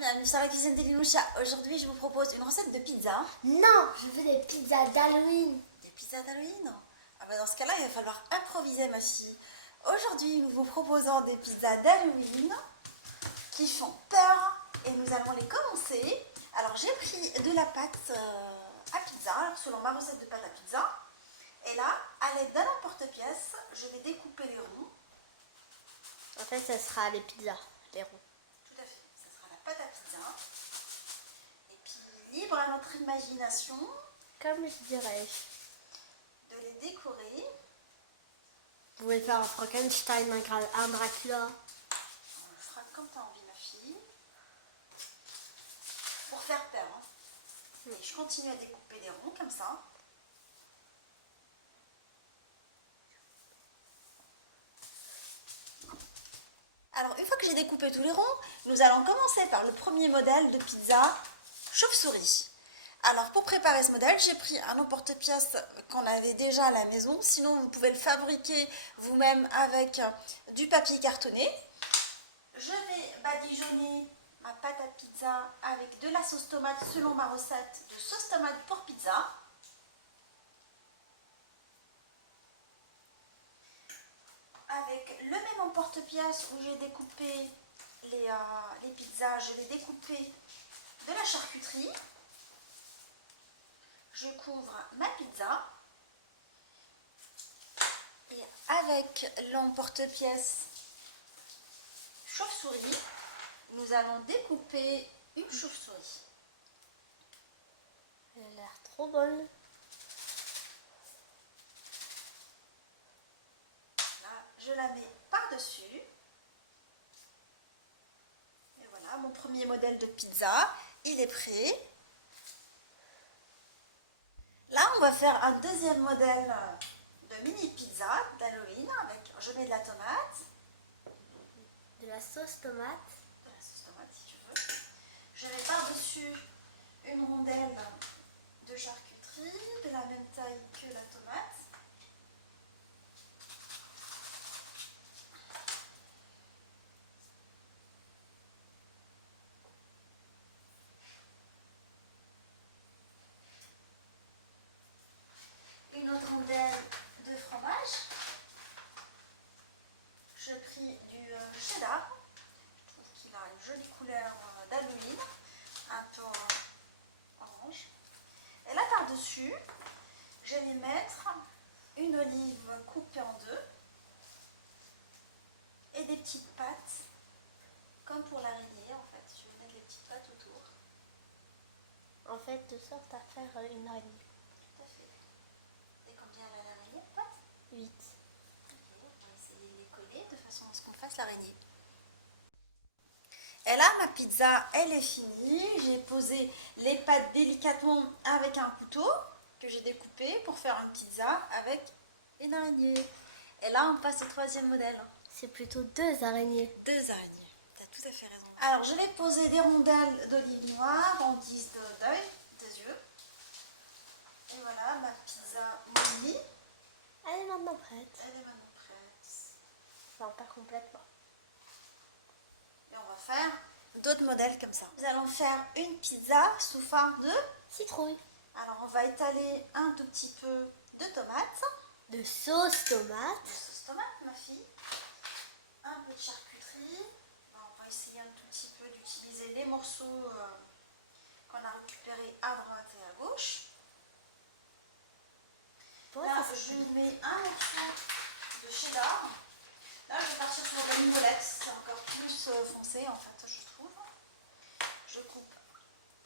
bienvenue sur la cuisine de Linoucha. Aujourd'hui, je vous propose une recette de pizza. Non, je veux des pizzas d'Halloween. Des pizzas d'Halloween? Ah bah dans ce cas-là, il va falloir improviser, ma fille. Aujourd'hui, nous vous proposons des pizzas d'Halloween qui font peur et nous allons les commencer. Alors, j'ai pris de la pâte à pizza, alors, selon ma recette de pâte à pizza. Et là, à l'aide d'un emporte-pièce, je vais découper les ronds. En fait, ça sera les pizzas, les ronds. Tout à fait, ça sera la pâte à pizza. Et puis, libre à notre imagination, Comme je dirais. de les décorer. Vous pouvez faire un Frankenstein, un Dracula. On le fera comme tu as envie, ma fille. Pour faire peur. Hein. Et je continue à découper des ronds comme ça. Alors, une fois que j'ai découpé tous les ronds, nous allons commencer par le premier modèle de pizza chauve-souris. Alors, pour préparer ce modèle, j'ai pris un emporte-pièce qu'on avait déjà à la maison. Sinon, vous pouvez le fabriquer vous-même avec du papier cartonné. Je vais badigeonner ma pâte à pizza avec de la sauce tomate selon ma recette de sauce tomate pour pizza. Avec le même emporte-pièce où j'ai découpé les pizzas, je vais découper de la charcuterie. Je couvre ma pizza. Et avec l'emporte-pièce chauve-souris, nous allons découper une chauve-souris. Elle a l'air trop bonne. Là, je la mets par-dessus. Et voilà, mon premier modèle de pizza, il est prêt. Là, on va faire un deuxième modèle de mini pizza d'Halloween avec, je mets de la tomate. De la sauce tomate. De la sauce tomate si tu veux. Je mets par-dessus une rondelle de charcuterie de la même taille que la tomate. Une autre rondelle de fromage. Je pris du cheddar. Je trouve qu'il a une jolie couleur d'Halloween, un peu orange. Et là par-dessus, je vais mettre une olive coupée en deux et des petites pâtes, comme pour l'araignée en fait. Je vais mettre les petites pâtes autour. En fait, de sorte à faire une araignée. Tout à fait. Et combien elle a l'araignée de pâtes? 8. Ok, on va essayer de les coller de façon à ce qu'on fasse l'araignée. Et là, ma pizza, elle est finie. J'ai posé les pâtes délicatement avec un couteau que j'ai découpé pour faire une pizza avec une araignée. Et là, on passe au troisième modèle. C'est plutôt 2 araignées. 2 araignées. Tu as tout à fait raison. Alors, je vais poser des rondelles d'olive noire en guise d'œil, des yeux. Et voilà, ma pizza mini. Elle est maintenant prête. Elle est maintenant prête. Enfin, pas complètement. Et on va faire d'autres modèles comme ça. Nous allons faire une pizza sous forme de Citrouille. Alors, on va étaler un tout petit peu de tomates. De sauce tomate. De sauce tomate, ma fille. Un peu de charcuterie. On va essayer un tout petit peu d'utiliser les morceaux qu'on a récupérés à droite et à gauche. Là, je mets un morceau de cheddar. Là, je vais partir sur de la mimolette. C'est encore plus foncé, en fait, je trouve. Je coupe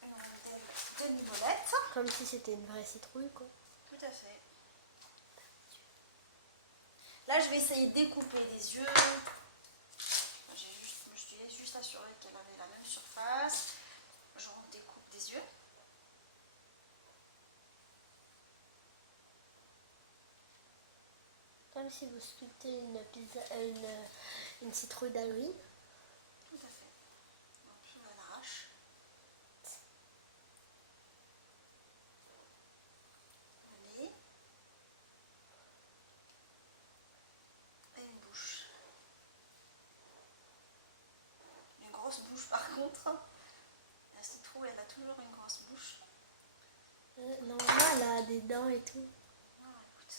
une rondelle de mimolette. Comme si c'était une vraie citrouille, quoi. Tout à fait. Là, je vais essayer de découper des yeux. Je me suis juste assurée qu'elle avait la même surface. Je découpe des yeux. Comme si vous sculptez une pizza, une citrouille d'Halloween. Tout à fait. Donc, je l'arrache. Le nez. Et une bouche. Une grosse bouche par contre. trop, elle a toujours une grosse bouche. Non, maman, elle a des dents et tout. Ah, écoute.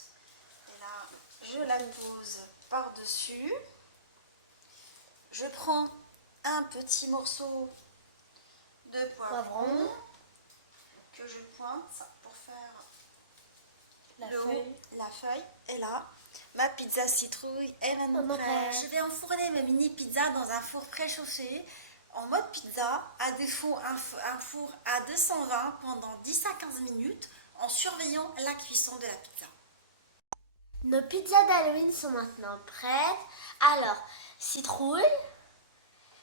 Et là, je la pose par-dessus. Je prends un petit morceau de poivron que je pointe pour faire La le feuille. haut, la feuille. Et là, ma pizza citrouille est maintenant prête. Je vais enfourner ma mini pizza dans un four préchauffé en mode pizza, à défaut un four à 220 pendant 10 à 15 minutes en surveillant la cuisson de la pizza. Nos pizzas d'Halloween sont maintenant prêtes. Alors, citrouille,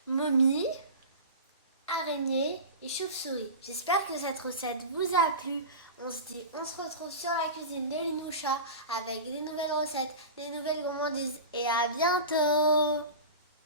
momie, araignée et chauve-souris. J'espère que cette recette vous a plu. On se retrouve sur la cuisine de Linoucha avec des nouvelles recettes, des nouvelles gourmandises et à bientôt!